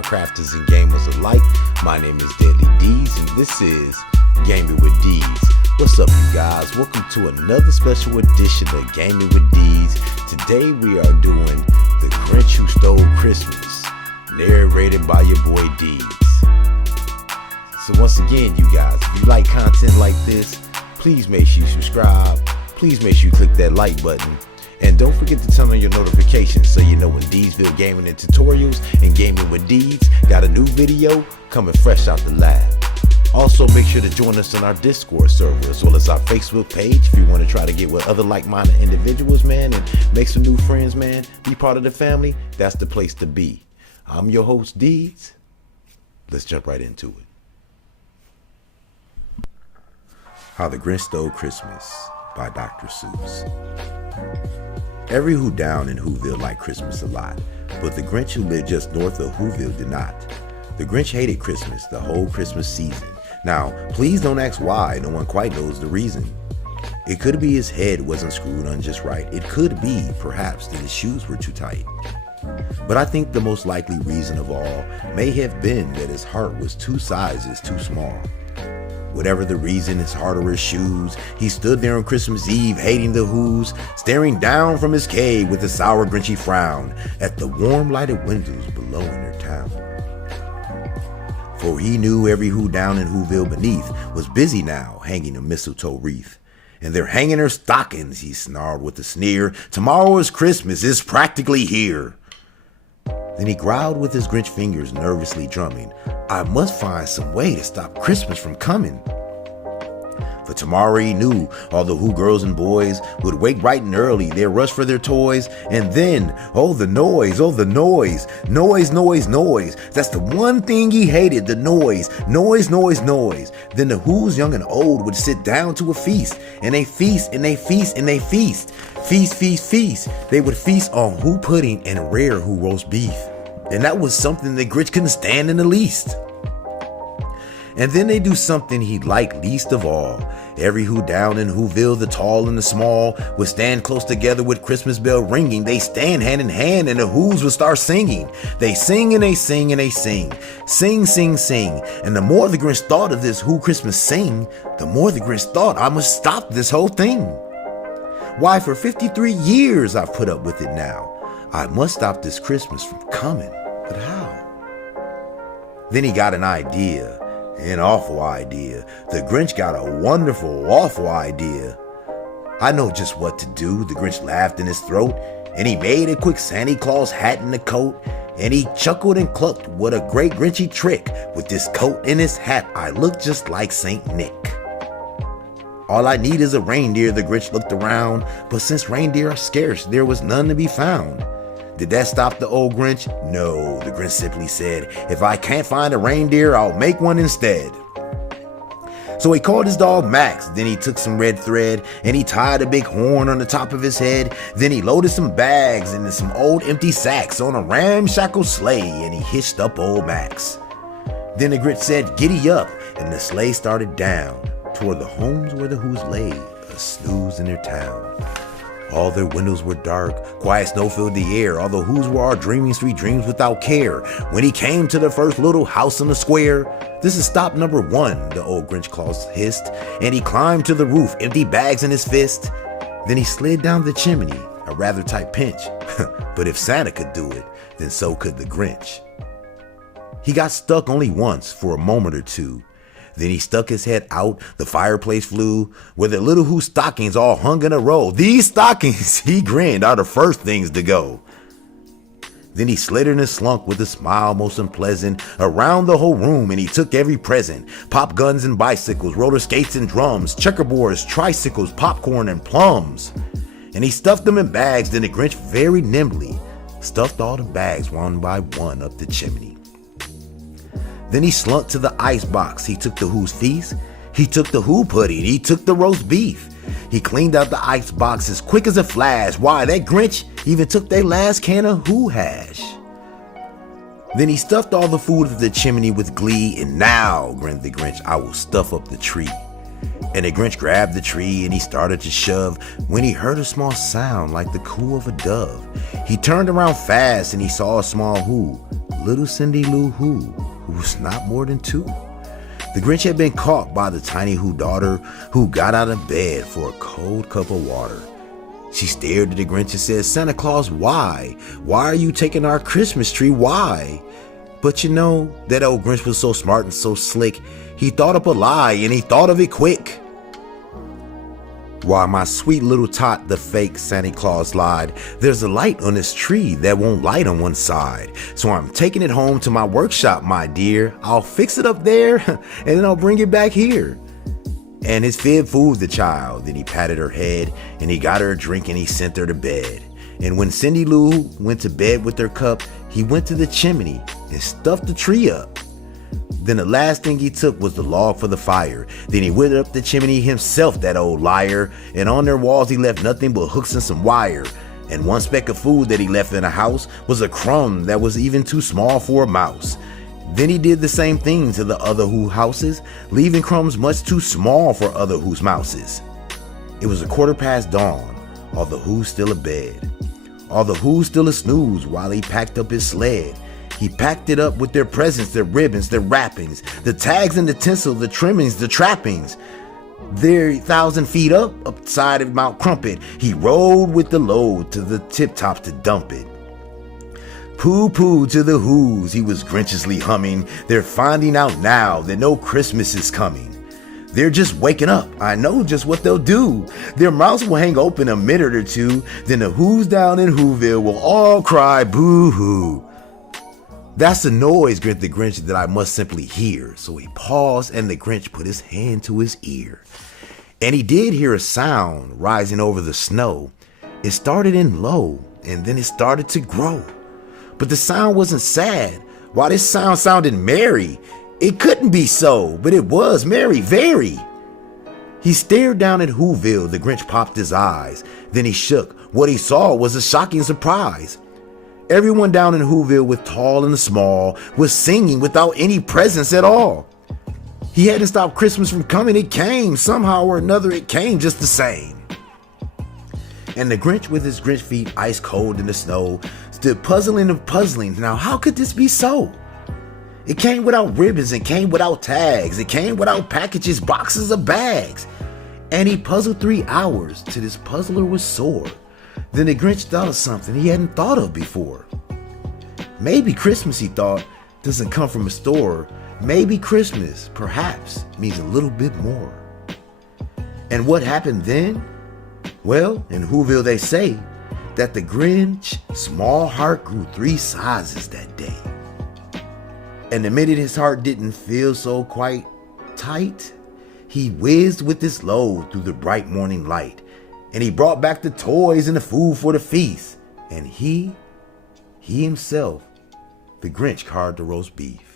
crafters and gamers alike. My name is Deadly D's and this is Gaming with D's. What's up, you guys? Welcome to another special edition of Gaming with D's. Today we are doing The Grinch Who Stole Christmas, narrated by your boy D's. So once again, you guys, if you like content like this, please make sure you subscribe. Please make sure you click that like button. And don't forget to turn on your notifications so you know when DZVill Gaming and Tutorials and Gaming with D's got a new video coming fresh out the lab. Also, make sure to join us on our Discord server as well as our Facebook page if you want to try to get with other like-minded individuals, man, and make some new friends, man. Be part of the family. That's the place to be. I'm your host, D's. Let's jump right into it. How the Grinch Stole Christmas by Dr. Seuss. Every Who down in Whoville liked Christmas a lot, but the Grinch who lived just north of Whoville did not. The Grinch hated Christmas the whole Christmas season. Now, please don't ask why, no one quite knows the reason. It could be his head wasn't screwed on just right. It could be, perhaps, that his shoes were too tight. But I think the most likely reason of all may have been that his heart was 2 sizes too small. Whatever the reason, his heart or his shoes, he stood there on Christmas Eve hating the Who's, staring down from his cave with a sour grinchy frown at the warm lighted windows below in their town. For he knew every Who down in Whoville beneath was busy now hanging a mistletoe wreath. And they're hanging their stockings, he snarled with a sneer. Tomorrow is Christmas, it's practically here. Then he growled with his Grinch fingers nervously drumming, I must find some way to stop Christmas from coming. For tomorrow he knew all the Who girls and boys would wake bright and early, they'd rush for their toys, and then, oh the noise, noise, noise. That's the one thing he hated, the noise. Then the Who's young and old would sit down to a feast, and they feast, and they feast, and they feast. Feast. They would feast on Who pudding and rare Who roast beef. And that was something that Grinch couldn't stand in the least. And then they do something he'd like least of all. Every Who down in Whoville, the tall and the small, would stand close together with Christmas bell ringing. They stand hand in hand and the Who's would start singing. They sing and they sing and they sing. Sing. And the more the Grinch thought of this Who Christmas sing, the more the Grinch thought, I must stop this whole thing. Why, for 53 years I've put up with it now. I must stop this Christmas from coming. But how? Then he got an idea. An awful idea. The Grinch got a wonderful, awful idea. I know just what to do, the Grinch laughed in his throat, and he made a quick Santa Claus hat and a coat, and he chuckled and clucked, what a great Grinchy trick. With this coat and his hat, I look just like Saint Nick. All I need is a reindeer, the Grinch looked around, but since reindeer are scarce, there was none to be found. Did that stop the old Grinch? No, the Grinch simply said, if I can't find a reindeer, I'll make one instead. So he called his dog Max, then he took some red thread and he tied a big horn on the top of his head. Then he loaded some bags into some old empty sacks on a ramshackle sleigh and he hitched up old Max. Then the Grinch said, giddy up, and the sleigh started down toward the homes where the Who's lay, a snooze in their town. All their windows were dark, quiet snow filled the air, all the Who's were all dreaming sweet dreams without care. When he came to the first little house in the square, this is stop number 1, the old Grinch Claus hissed, and he climbed to the roof, empty bags in his fist. Then he slid down the chimney, a rather tight pinch, but if Santa could do it, then so could the Grinch. He got stuck only once for a moment or two. Then he stuck his head out, the fireplace flew, where the little Who stockings all hung in a row. These stockings, he grinned, are the first things to go. Then he slithered and slunk with a smile most unpleasant around the whole room, and he took every present. Pop guns and bicycles, roller skates and drums, checkerboards, tricycles, popcorn and plums. And he stuffed them in bags, then the Grinch very nimbly stuffed all the bags one by one up the chimney. Then he slunk to the ice box. He took the Who's feast. He took the Who pudding. He took the roast beef. He cleaned out the ice box as quick as a flash. Why, that Grinch even took their last can of Who hash. Then he stuffed all the food of the chimney with glee. And now, grinned the Grinch, I will stuff up the tree. And the Grinch grabbed the tree and he started to shove when he heard a small sound like the coo of a dove. He turned around fast and he saw a small Who little Cindy Lou Who was not more than 2. The Grinch had been caught by the tiny Who daughter, who got out of bed for a cold cup of water. She stared at the Grinch and said, "Santa Claus, why? Why are you taking our Christmas tree? Why?" But you know, that old Grinch was so smart and so slick, he thought up a lie and he thought of it quick. "Why, my sweet little tot," the fake Santa Claus lied, "there's a light on this tree that won't light on one side. So I'm taking it home to my workshop, my dear. I'll fix it up there and then I'll bring it back here." And his fib fooled the child. Then he patted her head and he got her a drink and he sent her to bed. And when Cindy Lou went to bed with her cup, he went to the chimney and stuffed the tree up. Then the last thing he took was the log for the fire. Then he went up the chimney himself, that old liar. And on their walls he left nothing but hooks and some wire. And one speck of food that he left in the house was a crumb that was even too small for a mouse. Then he did the same thing to the other Who houses, leaving crumbs much too small for other Who's mouses. It was 1/4 dawn, all the Who's still abed. All the Who's still a snooze while he packed up his sled. He packed it up with their presents, their ribbons, their wrappings, the tags and the tinsel, the trimmings, the trappings. There, 1,000 feet up, upside of Mount Crumpet, he rode with the load to the tip tops to dump it. Pooh-pooh to the Who's, he was grinchiously humming. They're finding out now that no Christmas is coming. They're just waking up, I know just what they'll do. Their mouths will hang open a minute or two, then the Who's down in Whoville will all cry boo-hoo. "That's the noise," grinned the Grinch, "that I must simply hear." So he paused and the Grinch put his hand to his ear. And he did hear a sound rising over the snow. It started in low and then it started to grow. But the sound wasn't sad. Why, this sound sounded merry. It couldn't be so, but it was merry, very. He stared down at Whoville. The Grinch popped his eyes. Then he shook. What he saw was a shocking surprise. Everyone down in Whoville, with tall and the small, was singing without any presents at all. He hadn't stopped Christmas from coming. It came. Somehow or another, it came just the same. And the Grinch, with his Grinch feet ice cold in the snow, stood puzzling and puzzling. Now, how could this be so? It came without ribbons. It came without tags. It came without packages, boxes of bags. And he puzzled 3 hours till his puzzler was sore. Then the Grinch thought of something he hadn't thought of before. Maybe Christmas, he thought, doesn't come from a store. Maybe Christmas, perhaps, means a little bit more. And what happened then? Well, in Whoville they say that the Grinch's small heart grew 3 sizes that day. And the minute his heart didn't feel so quite tight, he whizzed with his load through the bright morning light. And he brought back the toys and the food for the feast. And he himself, the Grinch, carved the roast beef.